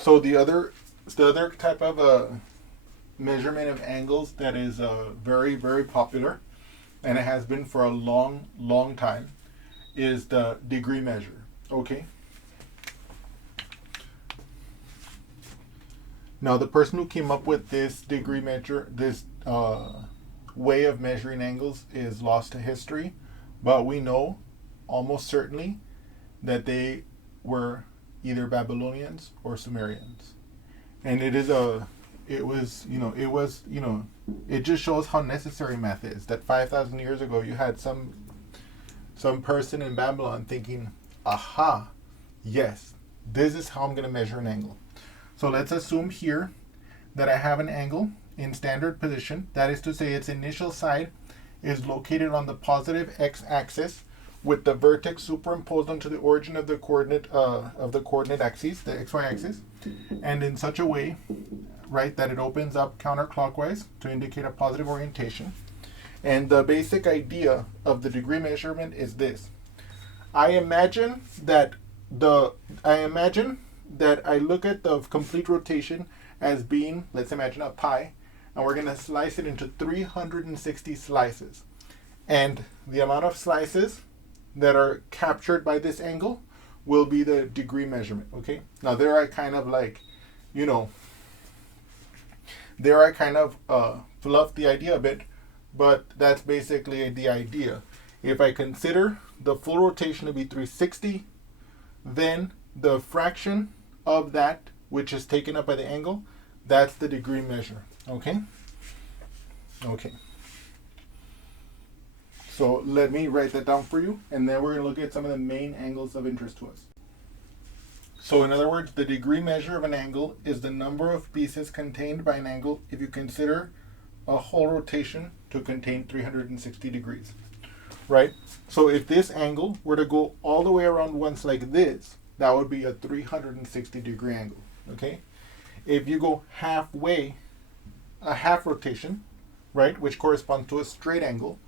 So the other type of measurement of angles that is very, very popular, and it has been for a long, long time, is the degree measure. Okay. Now, the person who came up with this degree measure, this way of measuring angles, is lost to history, but we know almost certainly that they were either Babylonians or Sumerians, and it just shows how necessary math is. That 5,000 years ago, you had some person in Babylon thinking, "Aha, yes, this is how I'm going to measure an angle." So let's assume here that I have an angle in standard position. That is to say, its initial side is located on the positive x-axis with the vertex superimposed onto the origin of the coordinate axis, the xy axis, and in such a way, right, that it opens up counterclockwise to indicate a positive orientation. And the basic idea of the degree measurement is this: I imagine that I look at the complete rotation as being, let's imagine, a pie, and we're going to slice it into 360 slices. And the amount of slices that are captured by this angle will be the degree measurement, okay? Now, there I kind of fluffed the idea a bit, but that's basically the idea. If I consider the full rotation to be 360, then the fraction of that which is taken up by the angle, that's the degree measure. Okay? Okay. So let me write that down for you, and then we're going to look at some of the main angles of interest to us. So in other words, the degree measure of an angle is the number of pieces contained by an angle if you consider a whole rotation to contain 360 degrees. Right? So if this angle were to go all the way around once like this, that would be a 360 degree angle. Okay? If you go halfway, a half rotation, right, which corresponds to a straight angle,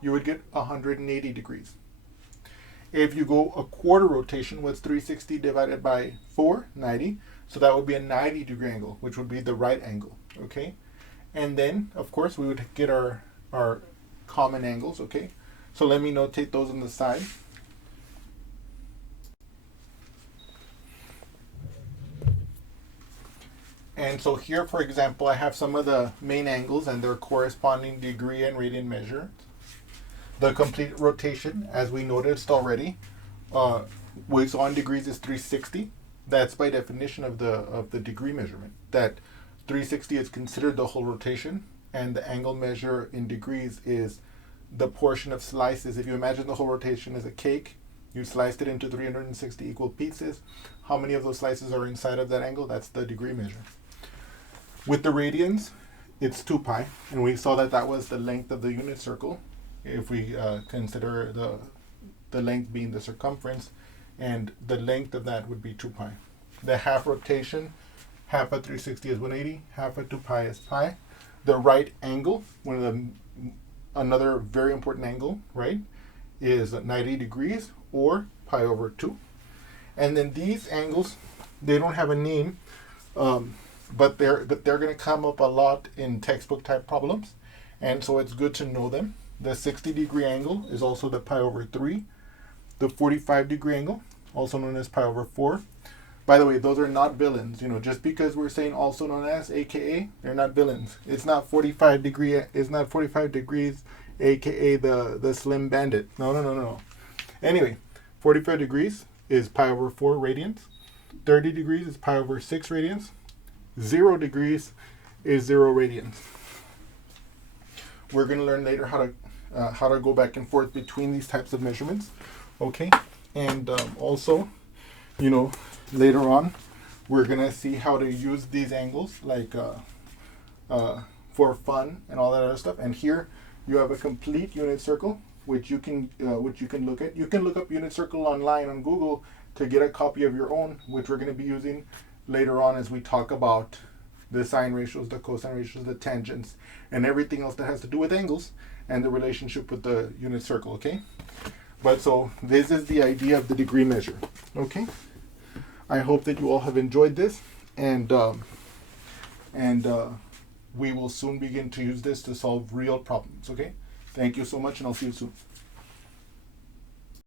you would get 180 degrees. If you go a quarter rotation, what's 360 divided by 4? 90. So that would be a 90 degree angle, which would be the right angle. Okay? And then, of course, we would get our common angles. Okay? So let me notate those on the side. And so here, for example, I have some of the main angles and their corresponding degree and radian measure. The complete rotation, as we noticed already, which on degrees is 360. That's by definition of the degree measurement. That 360 is considered the whole rotation, and the angle measure in degrees is the portion of slices. If you imagine the whole rotation as a cake, you sliced it into 360 equal pieces. How many of those slices are inside of that angle? That's the degree measure. With the radians, it's 2 pi, and we saw that was the length of the unit circle. If we consider the length being the circumference, and the length of that would be 2 pi. The half rotation, half of 360 is 180, half of 2 pi is pi. The right angle, another very important angle, right, is 90 degrees or pi over 2. And then these angles, they don't have a name, but they're going to come up a lot in textbook type problems, and so it's good to know them. The 60 degree angle is also the pi over 3. The 45 degree angle, also known as pi over 4. By the way, those are not villains. Just because we're saying also known as, aka, they're not villains. It's not 45 degrees, aka the slim bandit. No. Anyway, 45 degrees is pi over 4 radians. 30 degrees is pi over 6 radians. 0 degrees is 0 radians. We're going to learn later how to go back and forth between these types of measurements. Okay? And also, later on, we're going to see how to use these angles, like for fun and all that other stuff. And here you have a complete unit circle, which you can look at. You can look up unit circle online on Google to get a copy of your own, which we're going to be using later on as we talk about the sine ratios, the cosine ratios, the tangents, and everything else that has to do with angles and the relationship with the unit circle. Okay? But so this is the idea of the degree measure. Okay? I hope that you all have enjoyed this, and we will soon begin to use this to solve real problems. Okay? Thank you so much, and I'll see you soon.